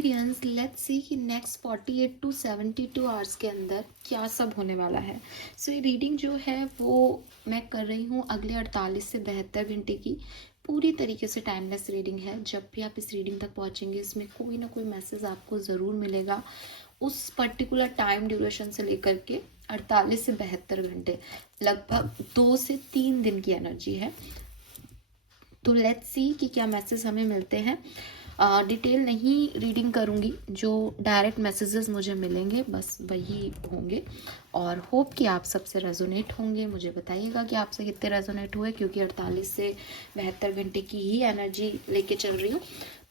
Aquarians, let's see कि next 48 to 72 hours के अंदर क्या सब होने वाला है। सो ये रीडिंग जो है वो मैं कर रही हूँ अगले 48 से 72 घंटे की। पूरी तरीके से टाइमलेस रीडिंग है। जब भी आप इस रीडिंग तक पहुँचेंगे इसमें कोई ना कोई मैसेज आपको ज़रूर मिलेगा। उस पर्टिकुलर टाइम ड्यूरेशन से लेकर के 48 से 72 घंटे, लगभग 2 से 3 दिन की एनर्जी है। तो लेट्स सी कि क्या मैसेज हमें मिलते हैं। डिटेल नहीं रीडिंग करूँगी, जो डायरेक्ट मैसेजेस मुझे मिलेंगे बस वही होंगे। और होप कि आप सबसे रेजोनेट होंगे। मुझे बताइएगा कि आपसे कितने रेजोनेट हुए, क्योंकि 48 से 72 घंटे की ही एनर्जी लेके चल रही हूँ।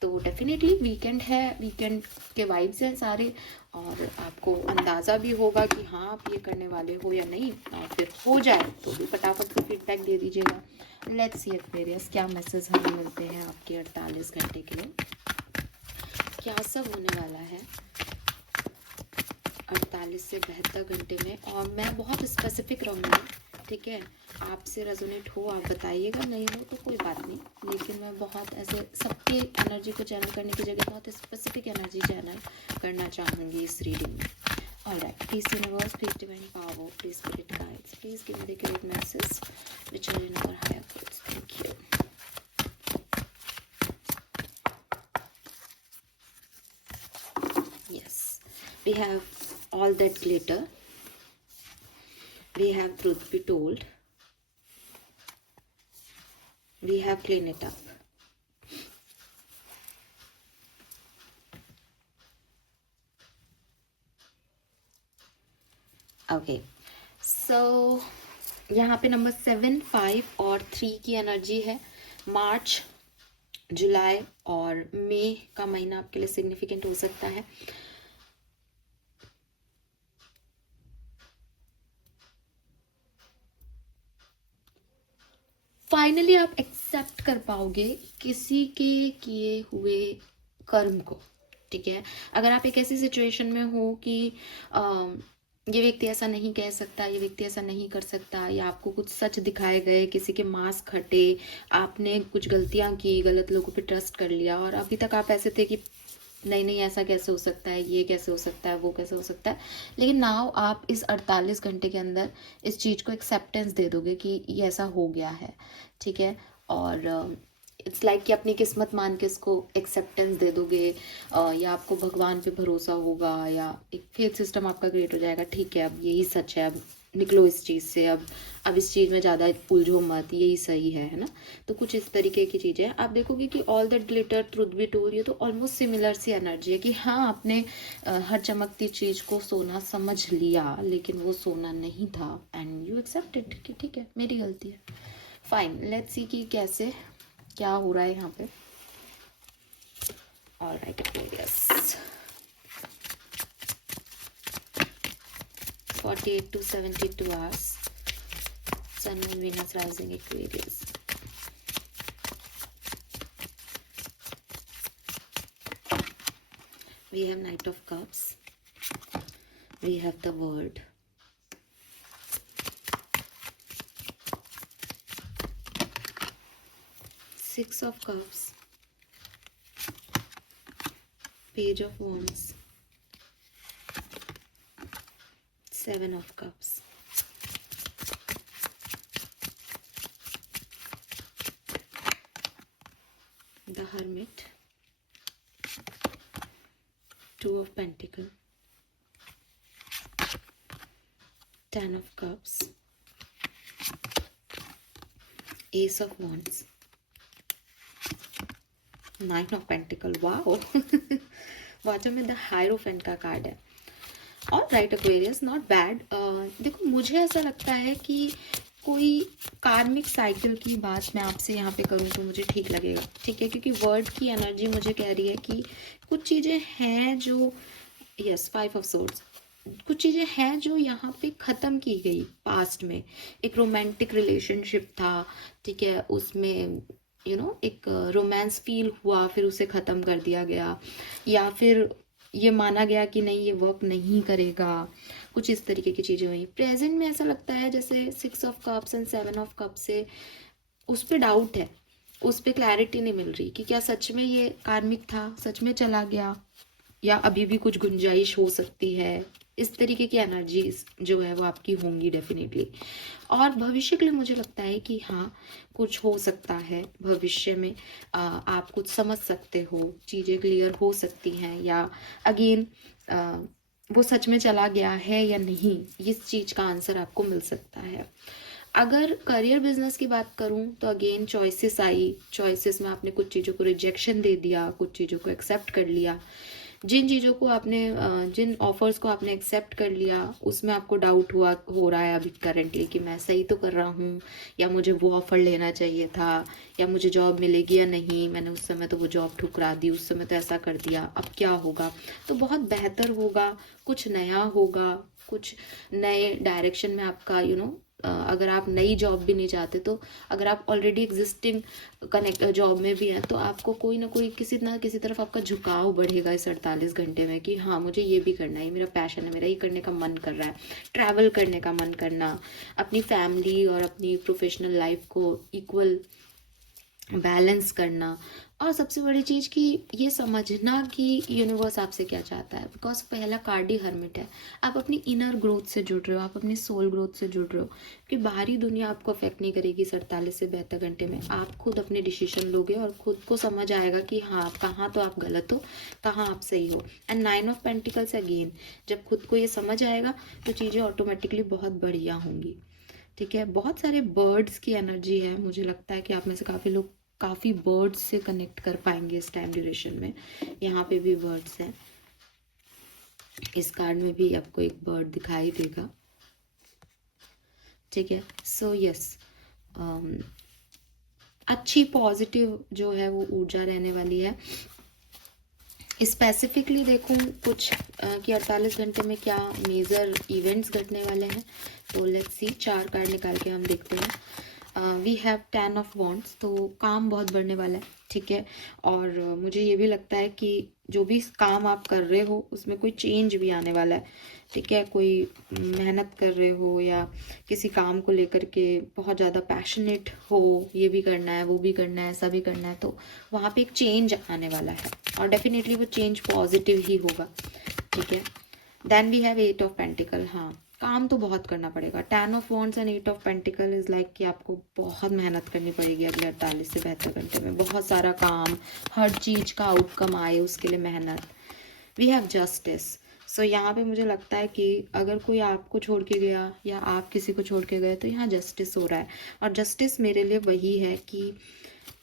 तो डेफिनेटली वीकेंड है, वीकेंड के वाइब्स हैं सारे, और आपको अंदाज़ा भी होगा कि हाँ आप ये करने वाले हो या नहीं। और फिर हो जाए तो भी फटाफट से फीडबैक दे दीजिएगा। लेट्स सी एक्वेरियस, क्या मैसेज हमें मिलते हैं आपके 48 घंटे के लिए। क्या सब होने वाला है 48 से 72 घंटे में। और मैं बहुत स्पेसिफिक रहूँगी, ठीक है। आपसे रेजोनेट हो आप बताइएगा, नहीं हो तो कोई बात नहीं, लेकिन मैं बहुत ऐसे सबके एनर्जी को चैनल करने की जगह बहुत स्पेसिफिक एनर्जी चैनल करना चाहूँगी इस रीडिंग में। Alright, please universe, please divine power, please spirit guides, please give me the great message which are in our higher thoughts. Thank you. Yes, we have all that glitter. We have truth be told. We have clean it up. Okay, so यहाँ पे number 7, 5 और 3 की energy है। मार्च, जुलाई और मई का महीना आपके लिए सिग्निफिकेंट हो सकता है। फाइनली आप एक्सेप्ट कर पाओगे किसी के किए हुए कर्म को, ठीक है। अगर आप एक ऐसी सिचुएशन में हो कि ये व्यक्ति ऐसा नहीं कह सकता, ये व्यक्ति ऐसा नहीं कर सकता, या आपको कुछ सच दिखाए गए, किसी के मास्क हटे, आपने कुछ गलतियां की, गलत लोगों पे ट्रस्ट कर लिया, और अभी तक आप ऐसे थे कि नहीं नहीं ऐसा कैसे हो सकता है, ये कैसे हो सकता है, वो कैसे हो सकता है। लेकिन नाउ आप इस 48 घंटे के अंदर इस चीज़ को एक्सेप्टेंस दे दोगे कि ये ऐसा हो गया है, ठीक है। और इट्स लाइक कि अपनी किस्मत मान के इसको एक्सेप्टेंस दे दोगे, या आपको भगवान पे भरोसा होगा, या एक फेथ सिस्टम आपका क्रिएट हो जाएगा। ठीक है, अब यही सच है, अब निकलो इस चीज़ से, अब इस चीज़ में ज़्यादा उलझो मत, यही सही है ना। तो कुछ इस तरीके की चीज़ें आप देखोगे कि all that glitter truth be told, ये तो ऑलमोस्ट सिमिलर सी एनर्जी है कि हाँ आपने हर चमकती चीज़ को सोना समझ लिया, लेकिन वो सोना नहीं था, एंड यू एक्सेप्टेड कि ठीक है मेरी गलती है। फाइन, लेट्स सी कि कैसे क्या हो रहा है यहाँ पे। Alright Aquarius, 48 to 72 hours, Sun, Moon, Venus, Rising, Aquarius. We have Knight of Cups. We have the World. Six of Cups. Page of Wands. Seven of Cups. The Hermit. Two of Pentacles. Ten of Cups. Ace of Wands. Nine of Pentacles. Wow. वाचो में the hierophant का card है। All right Aquarius, not bad. देखो मुझे ऐसा लगता है कि कोई कार्मिक साइकिल की बात मैं आपसे यहाँ पे करूँ तो मुझे ठीक लगेगा, ठीक है, क्योंकि वर्ड की एनर्जी मुझे कह रही है कि कुछ चीज़ें हैं जो, यस, 5 ऑफ सोर्ड्स, कुछ चीज़ें हैं जो यहाँ पे ख़त्म की गई पास्ट में। एक रोमांटिक रिलेशनशिप था, ठीक है, उसमें एक रोमांस फील हुआ, फिर उसे ख़त्म कर दिया गया, या फिर ये माना गया कि नहीं ये वर्क नहीं करेगा। कुछ इस तरीके की चीज़ें हुई। प्रेजेंट में ऐसा लगता है जैसे 6 of cups and 7 of cups से उस पर डाउट है, उस पर क्लैरिटी नहीं मिल रही कि क्या सच में ये कार्मिक था, सच में चला गया, या अभी भी कुछ गुंजाइश हो सकती है, इस तरीके की एनर्जीज जो है वो आपकी होंगी डेफिनेटली। और भविष्य के लिए मुझे लगता है कि हाँ, कुछ हो सकता है भविष्य में, आप कुछ समझ सकते हो, चीज़ें क्लियर हो सकती हैं, या अगेन वो सच में चला गया है या नहीं, इस चीज़ का आंसर आपको मिल सकता है। अगर करियर बिजनेस की बात करूं तो अगेन चॉइसेस आई, चॉइसेस में आपने कुछ चीज़ों को रिजेक्शन दे दिया, कुछ चीज़ों को एक्सेप्ट कर लिया। जिन चीज़ों को आपने जिन ऑफर्स को आपने एक्सेप्ट कर लिया उसमें आपको डाउट हो रहा है अभी करेंटली कि मैं सही तो कर रहा हूँ, या मुझे वो ऑफर लेना चाहिए था, या मुझे जॉब मिलेगी या नहीं, मैंने उस समय तो वो जॉब ठुकरा दी, उस समय तो ऐसा कर दिया, अब क्या होगा। तो बहुत बेहतर होगा, कुछ नया होगा, कुछ नए डायरेक्शन में आपका अगर आप नई जॉब भी नहीं चाहते तो अगर आप ऑलरेडी एग्जिस्टिंग कनेक्ट जॉब में भी हैं तो आपको कोई ना किसी तरफ आपका झुकाव बढ़ेगा इस 48 घंटे में कि हाँ मुझे ये भी करना है, ये मेरा पैशन है, मेरा ये करने का मन कर रहा है, ट्रैवल करने का मन करना, अपनी फैमिली और अपनी प्रोफेशनल लाइफ को इक्वल बैलेंस करना, और सबसे बड़ी चीज़ कि ये समझना कि यूनिवर्स आपसे क्या चाहता है। बिकॉज पहला कार्ड ही हर्मिट है, आप अपनी इनर ग्रोथ से जुड़ रहे हो, आप अपनी सोल ग्रोथ से जुड़ रहे हो, कि बाहरी दुनिया आपको अफेक्ट नहीं करेगी 47 से 72 घंटे में। आप खुद अपने डिसीजन लोगे और खुद को समझ आएगा कि हाँ आप कहाँ तो आप गलत हो, कहाँ आप सही हो। एंड 9 ऑफ पेंटिकल्स अगेन, जब खुद को ये समझ आएगा तो चीज़ें ऑटोमेटिकली बहुत बढ़िया होंगी। ठीक है, बहुत सारे बर्ड्स की एनर्जी है, मुझे लगता है कि आप में से काफ़ी लोग काफ़ी बर्ड्स से कनेक्ट कर पाएंगे इस टाइम ड्यूरेशन में। यहाँ पे भी बर्ड्स हैं, इस कार्ड में भी आपको एक बर्ड दिखाई देगा। ठीक है, सो यस, अच्छी पॉजिटिव जो है वो ऊर्जा रहने वाली है। स्पेसिफिकली देखूं कुछ कि 48 घंटे में क्या मेजर इवेंट्स घटने वाले हैं, तो लेट्स सी, 4 कार्ड निकाल के हम देखते हैं। वी हैव 10 ऑफ वॉन्ड्स, तो काम बहुत बढ़ने वाला है। ठीक है, और मुझे ये भी लगता है कि जो भी काम आप कर रहे हो उसमें कोई चेंज भी आने वाला है। ठीक है, कोई मेहनत कर रहे हो या किसी काम को लेकर के बहुत ज़्यादा पैशनेट हो, ये भी करना है वो भी करना है ऐसा भी करना है, तो वहाँ पे एक चेंज आने वाला है और डेफिनेटली वो चेंज पॉजिटिव ही होगा। ठीक है, then we have 8 of pentacle. हाँ, काम तो बहुत करना पड़ेगा। 10 of wands and 8 of pentacle is like कि आपको बहुत मेहनत करनी पड़ेगी अगले 48 से 72 घंटे में, बहुत सारा काम, हर चीज़ का आउटकम आए उसके लिए मेहनत। वी हैव जस्टिस, सो यहाँ पे मुझे लगता है कि अगर कोई आपको छोड़ के गया या आप किसी को छोड़ के गए तो यहाँ जस्टिस हो रहा है, और जस्टिस मेरे लिए वही है कि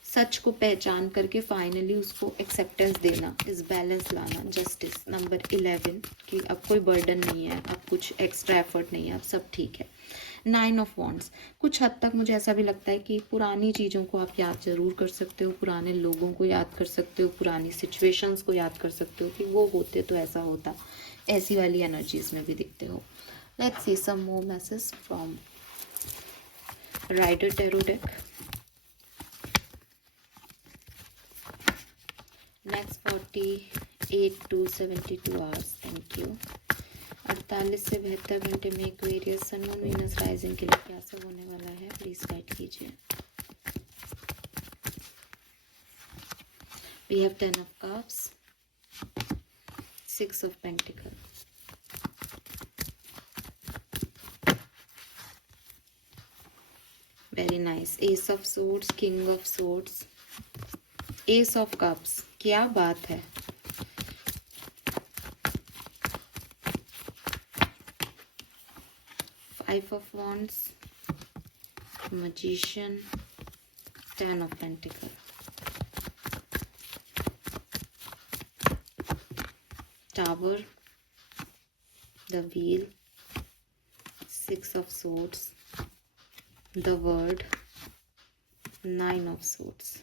सच को पहचान करके फाइनली उसको एक्सेप्टेंस देना, इस बैलेंस लाना। जस्टिस नंबर 11 कि अब कोई बर्डन नहीं है, अब कुछ एक्स्ट्रा एफर्ट नहीं है, अब सब ठीक है। 9 ऑफ वॉन्ड्स, कुछ हद तक मुझे ऐसा भी लगता है कि पुरानी चीज़ों को आप याद ज़रूर कर सकते हो, पुराने लोगों को याद कर सकते हो, पुरानी सिचुएशंस को याद कर सकते हो कि वो होते तो ऐसा होता, ऐसी वाली एनर्जीज में भी दिखते हो। Let's see some more message from Rider tarot deck. Next 48 to 72 hours, thank you. 48 से 72 घंटे में Aquarius sun moon Venus rising के लिए क्या सब होने वाला है, प्लीज गाइड कीजिए। We have 10 of cups, 6 of pentacle, very nice. Ace of swords, king of swords, ace of cups, क्या बात है। Five of wands, magician, 10 of pentacle, tower, the wheel, 6 of swords, the word, 9 of swords.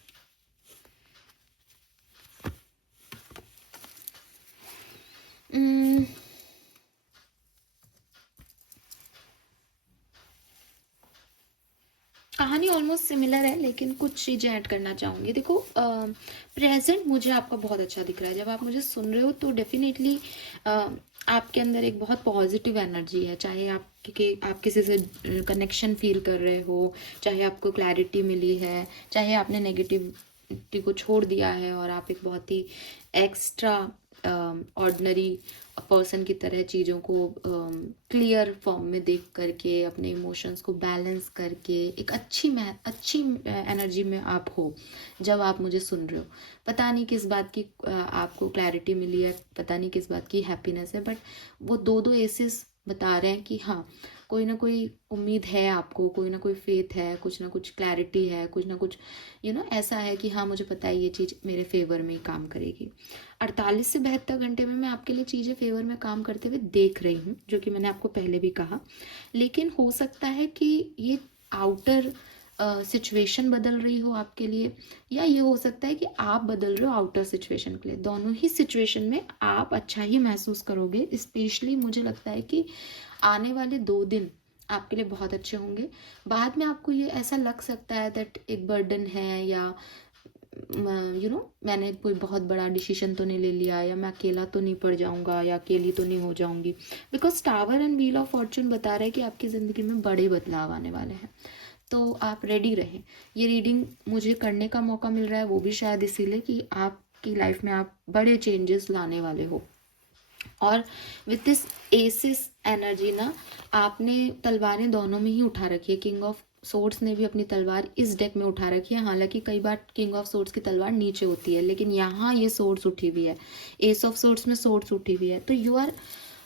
कहानी almost similar है लेकिन कुछ चीज़ें add करना चाहूँगी। देखो, प्रेजेंट मुझे आपका बहुत अच्छा दिख रहा है। जब आप मुझे सुन रहे हो तो डेफिनेटली आपके अंदर एक बहुत पॉजिटिव एनर्जी है, चाहे आप किसी से कनेक्शन फील कर रहे हो, चाहे आपको क्लैरिटी मिली है, चाहे आपने नेगेटिविटी को छोड़ दिया है और आप एक बहुत ही एक्स्ट्रा ऑर्डिनरी पर्सन की तरह चीज़ों को क्लियर फॉर्म में देख करके अपने इमोशंस को बैलेंस करके एक अच्छी एनर्जी में आप हो जब आप मुझे सुन रहे हो। पता नहीं किस बात की आपको क्लैरिटी मिली है, पता नहीं किस बात की हैप्पीनेस है, बट वो दो एसेस बता रहे हैं कि हाँ, कोई ना कोई उम्मीद है आपको, कोई ना कोई फेथ है, कुछ ना कुछ क्लैरिटी है, कुछ ना कुछ ऐसा है कि हाँ, मुझे पता है ये चीज़ मेरे फेवर में ही काम करेगी। 48 से 72 घंटे में मैं आपके लिए चीज़ें फेवर में काम करते हुए देख रही हूँ, जो कि मैंने आपको पहले भी कहा। लेकिन हो सकता है कि ये आउटर सिचुएशन बदल रही हो आपके लिए, या ये हो सकता है कि आप बदल रहे हो आउटर सिचुएशन के लिए। दोनों ही सिचुएशन में आप अच्छा ही महसूस करोगे। स्पेशली मुझे लगता है कि आने वाले 2 दिन आपके लिए बहुत अच्छे होंगे। बाद में आपको ये ऐसा लग सकता है दैट एक बर्डन है, या मैंने कोई बहुत बड़ा डिसीजन तो नहीं ले लिया, या मैं अकेला तो नहीं पड़ जाऊंगा, या अकेली तो नहीं हो जाऊंगी। Because tower and wheel of Fortune बता रहा है कि आपकी ज़िंदगी में बड़े बदलाव आने वाले हैं, तो आप रेडी रहें। ये रीडिंग मुझे करने का मौका मिल रहा है वो भी शायद इसीलिए कि आपकी लाइफ में आप बड़े चेंजेस लाने वाले हो। और विथ दिस एसिस एनर्जी ना, आपने तलवारें दोनों में ही उठा रखी है। किंग ऑफ सोर्ड्स ने भी अपनी तलवार इस डेक में उठा रखी है। हालांकि कई बार किंग ऑफ सोर्ड्स की तलवार नीचे होती है, लेकिन यहाँ ये सोर्ड्स उठी हुई है। एस ऑफ सोर्ड्स में सोर्ड्स उठी हुई है, तो you are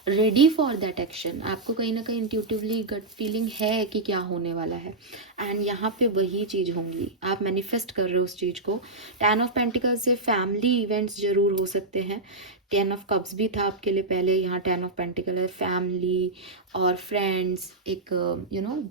ready for that action. आपको कहीं ना कहीं इंट्यूटिवली गट फीलिंग है कि क्या होने वाला है, एंड यहाँ पे वही चीज़ होंगी। आप मैनिफेस्ट कर रहे हो उस चीज़ को। 10 ऑफ पेंटिकल्स से फैमिली इवेंट्स जरूर हो सकते हैं। 10 ऑफ कप्स भी था आपके लिए पहले, यहाँ 10 ऑफ पेंटिकल है। फैमिली और फ्रेंड्स, एक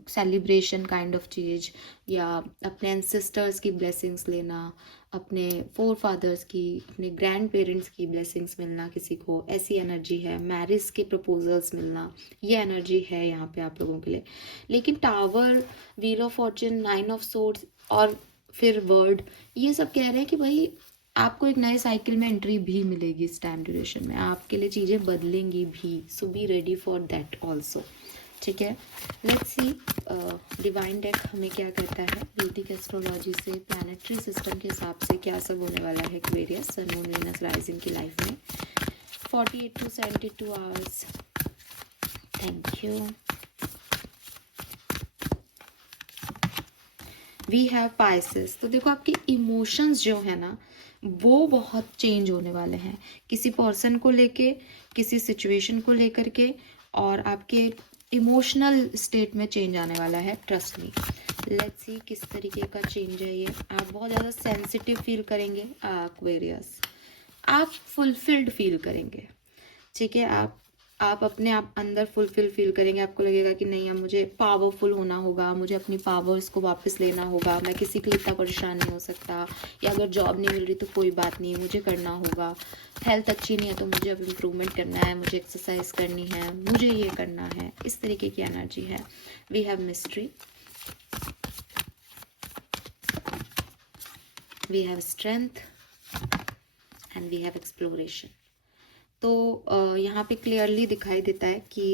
सेलिब्रेशन काइंड ऑफ चीज़, या अपने एंसेस्टर्स की ब्लेसिंग्स लेना, अपने फोर फादर्स की, अपने ग्रैंड पेरेंट्स की ब्लेसिंग्स मिलना किसी को, ऐसी एनर्जी है। मैरिज के प्रपोजल्स मिलना, ये एनर्जी है यहाँ पे आप लोगों के लिए। लेकिन tower, wheel of Fortune, 9 of swords और फिर वर्ड, ये सब कह रहे हैं कि भाई आपको एक नए साइकिल में एंट्री भी मिलेगी। इस टाइम ड्यूरेशन में आपके लिए चीज़ें बदलेंगी भी, so be ready for that also. ठीक है, लेट्स सी डिवाइन डेक हमें क्या कहता है वैदिक एस्ट्रोलॉजी से, प्लैनेटरी सिस्टम के हिसाब से क्या सब होने वाला है Aquarius, sun, moon, Venus, rising की लाइफ में 48 to 72 hours. Thank you. We have Pisces. तो देखो, आपके इमोशंस जो है ना, वो बहुत चेंज होने वाले हैं, किसी पर्सन को लेके, किसी सिचुएशन को लेकर के, और आपके इमोशनल स्टेट में चेंज आने वाला है। Trust me. लेट्स सी किस तरीके का चेंज है ये। आप बहुत ज़्यादा सेंसिटिव फील करेंगे एक्वेरियस, आप फुलफिल्ड फील करेंगे। ठीक है, आप अपने आप अंदर फुलफिल फील करेंगे। आपको लगेगा कि नहीं, अब मुझे पावरफुल होना होगा, मुझे अपनी पावर्स को वापस लेना होगा, मैं किसी के लिए इतना परेशान नहीं हो सकता, या अगर जॉब नहीं मिल रही तो कोई बात नहीं, मुझे करना होगा। हेल्थ अच्छी नहीं है तो मुझे अब इम्प्रूवमेंट करना है, मुझे एक्सरसाइज करनी है, मुझे ये करना है। इस तरीके की एनर्जी है। We have mystery, we have strength, and we have exploration. तो यहाँ पे क्लियरली दिखाई देता है कि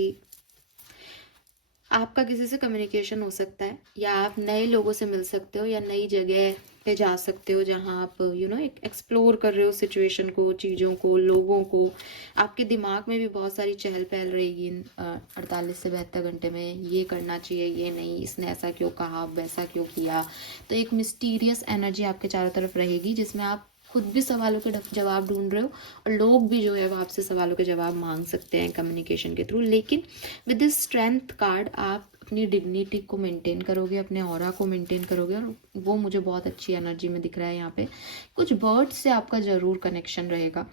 आपका किसी से कम्युनिकेशन हो सकता है, या आप नए लोगों से मिल सकते हो, या नई जगह पे जा सकते हो जहाँ आप एक एक्सप्लोर कर रहे हो सिचुएशन को, चीज़ों को, लोगों को। आपके दिमाग में भी बहुत सारी चहल पहल रहेगी इन 48 से 72 घंटे में। ये करना चाहिए, ये नहीं, इसने ऐसा क्यों कहा, वैसा क्यों किया। तो एक मिस्टीरियस एनर्जी आपके चारों तरफ रहेगी, जिसमें आप खुद भी सवालों के जवाब ढूंढ रहे हो, और लोग भी जो है वो आपसे सवालों के जवाब मांग सकते हैं कम्युनिकेशन के थ्रू। लेकिन विद दिस स्ट्रेंथ कार्ड आप अपनी डिग्निटी को मेंटेन करोगे, अपने ऑरा को मेंटेन करोगे, और वो मुझे बहुत अच्छी एनर्जी में दिख रहा है। यहाँ पे कुछ बर्ड्स से आपका ज़रूर कनेक्शन रहेगा।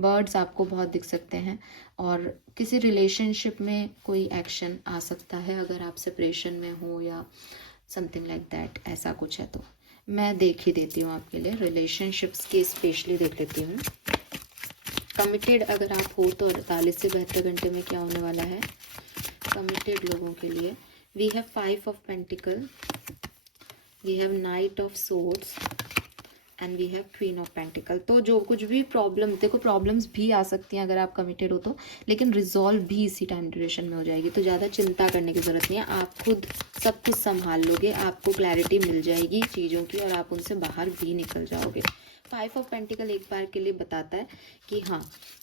बर्ड्स आपको बहुत दिख सकते हैं, और किसी रिलेशनशिप में कोई एक्शन आ सकता है अगर आप सेपरेशन में हो, या समथिंग लाइक दैट, ऐसा कुछ है। तो मैं देख ही देती हूँ आपके लिए, रिलेशनशिप्स की स्पेशली देख लेती हूँ। कमिटेड अगर आप हो तो 48 से 72 घंटे में क्या होने वाला है कमिटेड लोगों के लिए। We have 5 of pentacle, we have knight of swords, and we have queen of pentacle. तो जो कुछ भी प्रॉब्लम, देखो प्रॉब्लम्स भी आ सकती हैं अगर आप कमिटेड हो तो, लेकिन रिजॉल्व भी इसी टाइम ड्यूरेशन में हो जाएगी। तो ज़्यादा चिंता करने की ज़रूरत नहीं है, आप खुद सब कुछ संभाल लोगे, आपको क्लैरिटी मिल जाएगी चीज़ों की, और आप उनसे बाहर भी निकल जाओगे। 5 ऑफ पेंटिकल एक बार के लिए बताता है कि हाँ,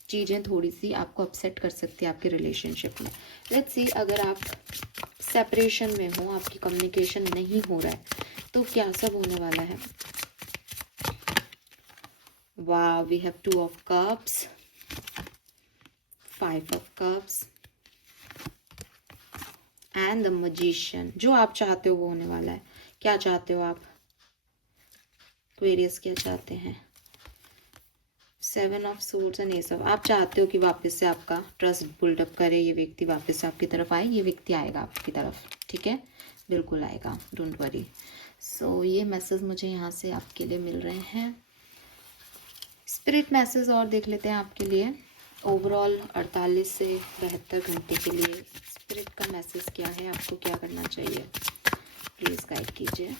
चीज़ें थोड़ी सी आपको अपसेट कर सकती है आपके रिलेशनशिप में। लेट्स सी, अगर आप सेपरेशन में हो, आपकी कम्युनिकेशन नहीं हो रहा है, तो क्या सब होने वाला है। वाह, we have 2 of cups, 5 of cups and the magician. जो आप चाहते हो वो होने वाला है। क्या चाहते हो आप एक्वेरियस, क्या चाहते हैं। 7 of swords and S of. आप चाहते हो कि वापस से आपका ट्रस्ट बिल्डअप करे, ये व्यक्ति वापस से आपकी तरफ आए, ये व्यक्ति आएगा आपकी तरफ, ठीक है, बिल्कुल आएगा, डोंट वरी। सो ये मैसेज मुझे यहाँ से आपके लिए मिल रहे हैं। स्पिरिट मैसेज और देख लेते हैं आपके लिए। ओवरऑल 48 से 72 घंटे के लिए स्पिरिट का मैसेज क्या है, आपको क्या करना चाहिए, प्लीज़ गाइड कीजिए।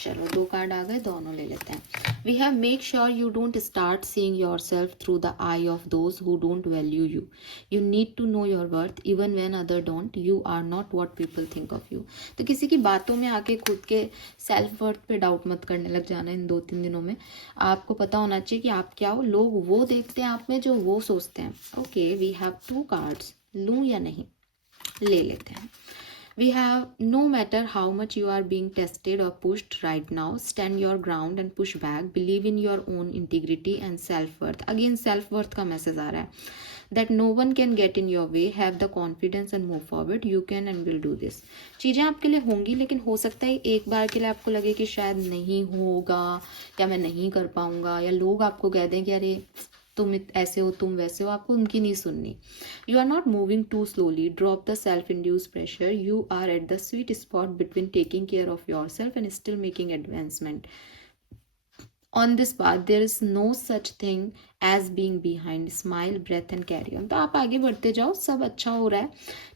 चलो 2 कार्ड आ गए, दोनों ले लेते हैं। We have make sure you don't start seeing yourself through the eye of those who don't value you. You need to know your worth even when other don't. You are not what people think of you. तो किसी की बातों में आके खुद के self worth पे doubt मत करने लग जाना इन 2-3 दिनों में। आपको पता होना चाहिए कि आप क्या हो। लोग वो देखते हैं आप में जो वो सोचते हैं। ओके, वी हैव 2 कार्ड्स, लूँ या नहीं, ले लेते हैं। We have, no matter how much you are being tested or pushed right now, stand your ground and push back. Believe in your own integrity and self-worth. Again, self-worth का message आ रहा है। That no one can get in your way. Have the confidence and move forward. You can and will do this. चीज़ें आपके लिए होंगी, लेकिन हो सकता है एक बार के लिए आपको लगे कि शायद नहीं होगा, या मैं नहीं कर पाऊंगा, या लोग आपको कह दें कि अरे तुम ऐसे हो, तुम वैसे हो। आपको उनकी नहीं सुननी। You are not moving too slowly. Drop the self induced pressure. You are at the sweet spot between taking care of your self and still making advancement on this path. There is no such thing as being behind. Smile, breathe and carry on. तो आप आगे बढ़ते जाओ, सब अच्छा हो रहा है,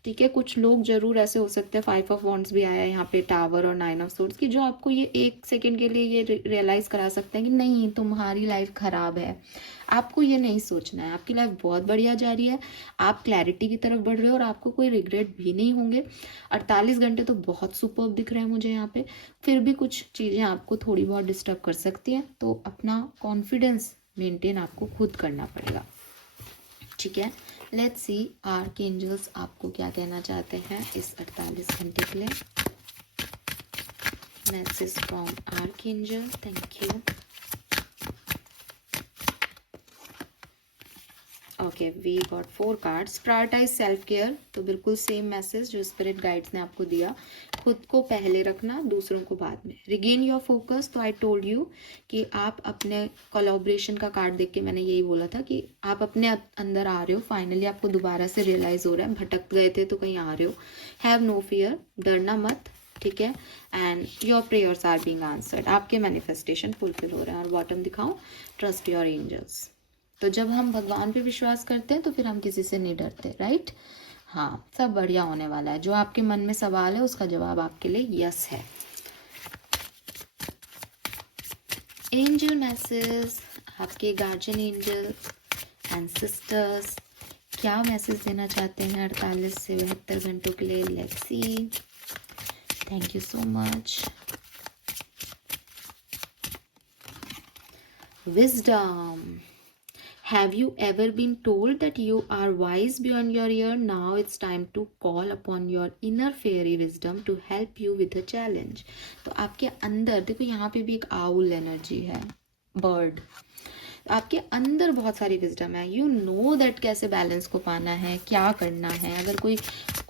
ठीक है। कुछ लोग जरूर ऐसे हो सकते हैं, 5 ऑफ वॉन्ड्स भी आया है यहाँ पे, टावर और 9 ऑफ सोर्ड्स की, जो आपको ये 1 सेकेंड के लिए ये रियलाइज करा सकते हैं कि नहीं, तुम्हारी लाइफ खराब है। आपको ये नहीं सोचना है, आपकी लाइफ बहुत बढ़िया जा रही है, आप क्लैरिटी की तरफ बढ़ रहे हो और आपको कोई रिग्रेट भी नहीं होंगे। 48 घंटे तो बहुत सुपर दिख रहे हैं मुझे यहाँ पे। फिर भी कुछ चीज़ें आपको थोड़ी बहुत डिस्टर्ब कर सकती हैं, तो अपना कॉन्फिडेंस मेंटेन आपको खुद करना पड़ेगा, ठीक है। लेट्स सी आर्कएंजल्स आपको क्या कहना चाहते हैं इस 48 घंटे के लिए। Message from archangel, thank you. Okay, we got 4 cards. Prioritize self care, तो बिल्कुल सेम मैसेज जो स्पिरिट गाइड्स ने आपको दिया। खुद को पहले रखना, दूसरों को बाद में। रिगेन योर फोकस, तो आई टोल्ड यू कि आप अपने कोलैबोरेशन का कार्ड देख के मैंने यही बोला था कि आप अपने अंदर आ रहे हो, फाइनली आपको दोबारा से रियलाइज हो रहा है, भटक गए थे तो कहीं आ रहे हो। हैव नो फियर, डरना मत, ठीक है। And your prayers are being answered, आपके मैनिफेस्टेशन फुलफिल हो रहे हैं। और बॉटम दिखाऊं, ट्रस्ट योर एंजल्स। तो जब हम भगवान पे विश्वास करते हैं तो फिर हम किसी से नहीं डरते, राइट। हाँ, सब बढ़िया होने वाला है। जो आपके मन में सवाल है उसका जवाब आपके लिए यस है। एंजल मैसेज, आपके गार्जियन एंजल एंड सिस्टर्स क्या मैसेज देना चाहते हैं 48 से 72 घंटों के लिए। Let's see. Thank you so much. Wisdom, have you ever been told that you are wise beyond your year? Now it's time to call upon your inner fairy wisdom to help you with the challenge. तो आपके अंदर देखो, यहाँ पे भी एक owl energy है, bird. आपके अंदर बहुत सारी विजडम है। यू नो दैट कैसे बैलेंस को पाना है, क्या करना है। अगर कोई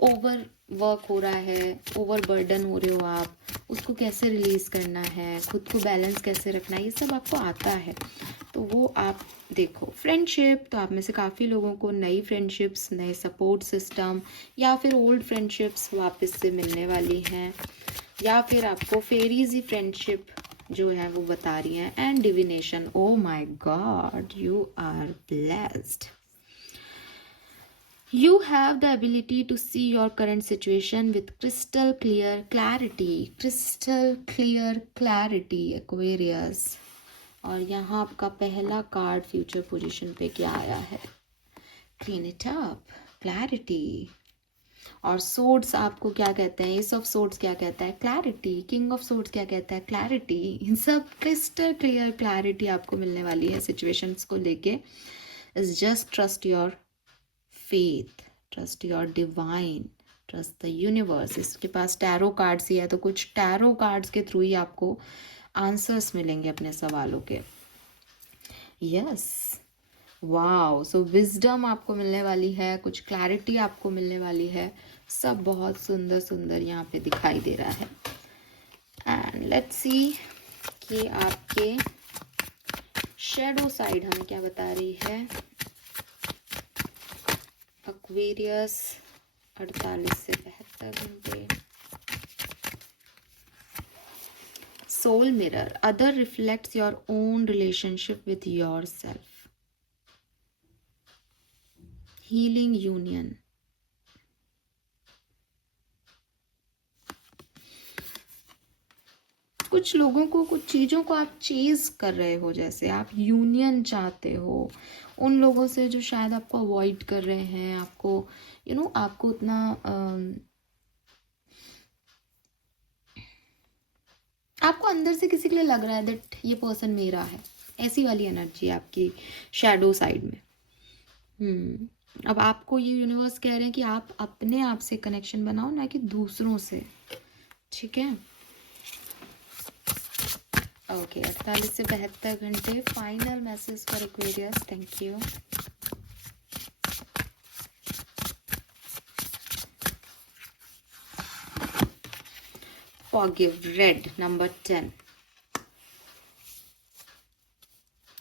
ओवर वर्क हो रहा है, ओवर बर्डन हो रहे हो आप, उसको कैसे रिलीज करना है, खुद को बैलेंस कैसे रखना है, ये सब आपको आता है। तो वो आप देखो। फ्रेंडशिप, तो आप में से काफ़ी लोगों को नई फ्रेंडशिप्स, नए सपोर्ट सिस्टम, या फिर ओल्ड फ्रेंडशिप्स वापस से मिलने वाली हैं, या फिर आपको फेरीज ही फ्रेंडशिप जो है वो बता रही हैं। And divination, oh my God, you are blessed. You have the ability to see your current situation with crystal clear clarity. Crystal clear clarity, Aquarius. और यहाँ आपका पहला कार्ड फ्यूचर पोजीशन पे क्या आया है? Clean it up, clarity. और swords आपको क्या कहते हैं, एस ऑफ सोर्ड्स क्या कहता है, क्लैरिटी। किंग ऑफ सोर्ड्स क्या कहता है, क्लैरिटी। इन सब क्रिस्टल क्लियर क्लैरिटी आपको मिलने वाली है सिचुएशंस को लेके। Is just trust your faith, trust your divine, trust the universe. इसके पास टैरो कार्ड्स ही है, तो कुछ टैरो कार्ड्स के थ्रू ही आपको आंसर्स मिलेंगे अपने सवालों के। Yes, wow. सो विजडम आपको मिलने वाली है, कुछ क्लैरिटी आपको मिलने वाली है। सब बहुत सुंदर सुंदर यहाँ पे दिखाई दे रहा है। एंड लेट्स सी कि आपके शैडो साइड हमें क्या बता रही है। एक्वेरियस 48 से 72 घंटे। Soul mirror, other reflects your own relationship with your self. Healing union, कुछ लोगों को, कुछ चीज़ों को आप चेज कर रहे हो, जैसे आप यूनियन चाहते हो उन लोगों से जो शायद आपको अवॉइड कर रहे हैं, आपको आपको उतना आपको अंदर से किसी के लिए लग रहा है दैट ये पर्सन मेरा है, ऐसी वाली एनर्जी है आपकी शैडो साइड में। अब आपको ये यूनिवर्स कह रहे हैं कि आप अपने आप से कनेक्शन बनाओ, ना कि दूसरों से, ठीक है। ओके, 48 से 72 घंटे। Final message for Aquarius. Thank you. Forgive, red, number 10।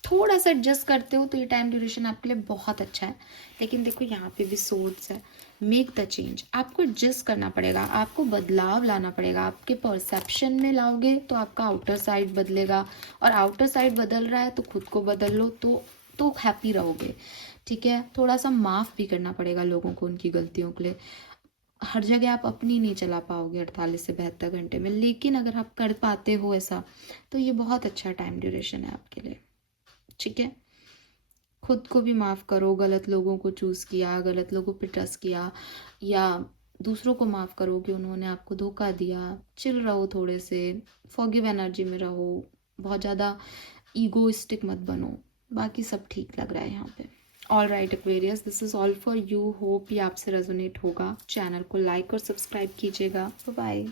थोड़ा सा एडजस्ट करते हो तो ये टाइम ड्यूरेशन आपके लिए बहुत अच्छा है, लेकिन देखो यहाँ पे भी सोर्ड्स है। मेक द चेंज, आपको एडजस्ट करना पड़ेगा, आपको बदलाव लाना पड़ेगा। आपके परसेप्शन में लाओगे तो आपका आउटर साइड बदलेगा, और आउटर साइड बदल रहा है तो खुद को बदल लो तो हैप्पी रहोगे, ठीक है। थोड़ा सा माफ़ भी करना पड़ेगा लोगों को उनकी गलतियों के लिए। हर जगह आप अपनी नहीं चला पाओगे 48 से 72 घंटे में, लेकिन अगर आप कर पाते हो ऐसा तो ये बहुत अच्छा टाइम ड्यूरेशन है आपके लिए, ठीक है। खुद को भी माफ़ करो, गलत लोगों को चूज़ किया, गलत लोगों पे ट्रस्ट किया, या दूसरों को माफ़ करो कि उन्होंने आपको धोखा दिया। चिल रहो, थोड़े से फॉरगिव एनर्जी में रहो, बहुत ज़्यादा ईगोइस्टिक मत बनो। बाकी सब ठीक लग रहा है यहाँ पे। All right Aquarius, this is all for you. Hope ये आपसे रेजोनेट होगा। चैनल को लाइक और सब्सक्राइब कीजिएगा। Bye bye.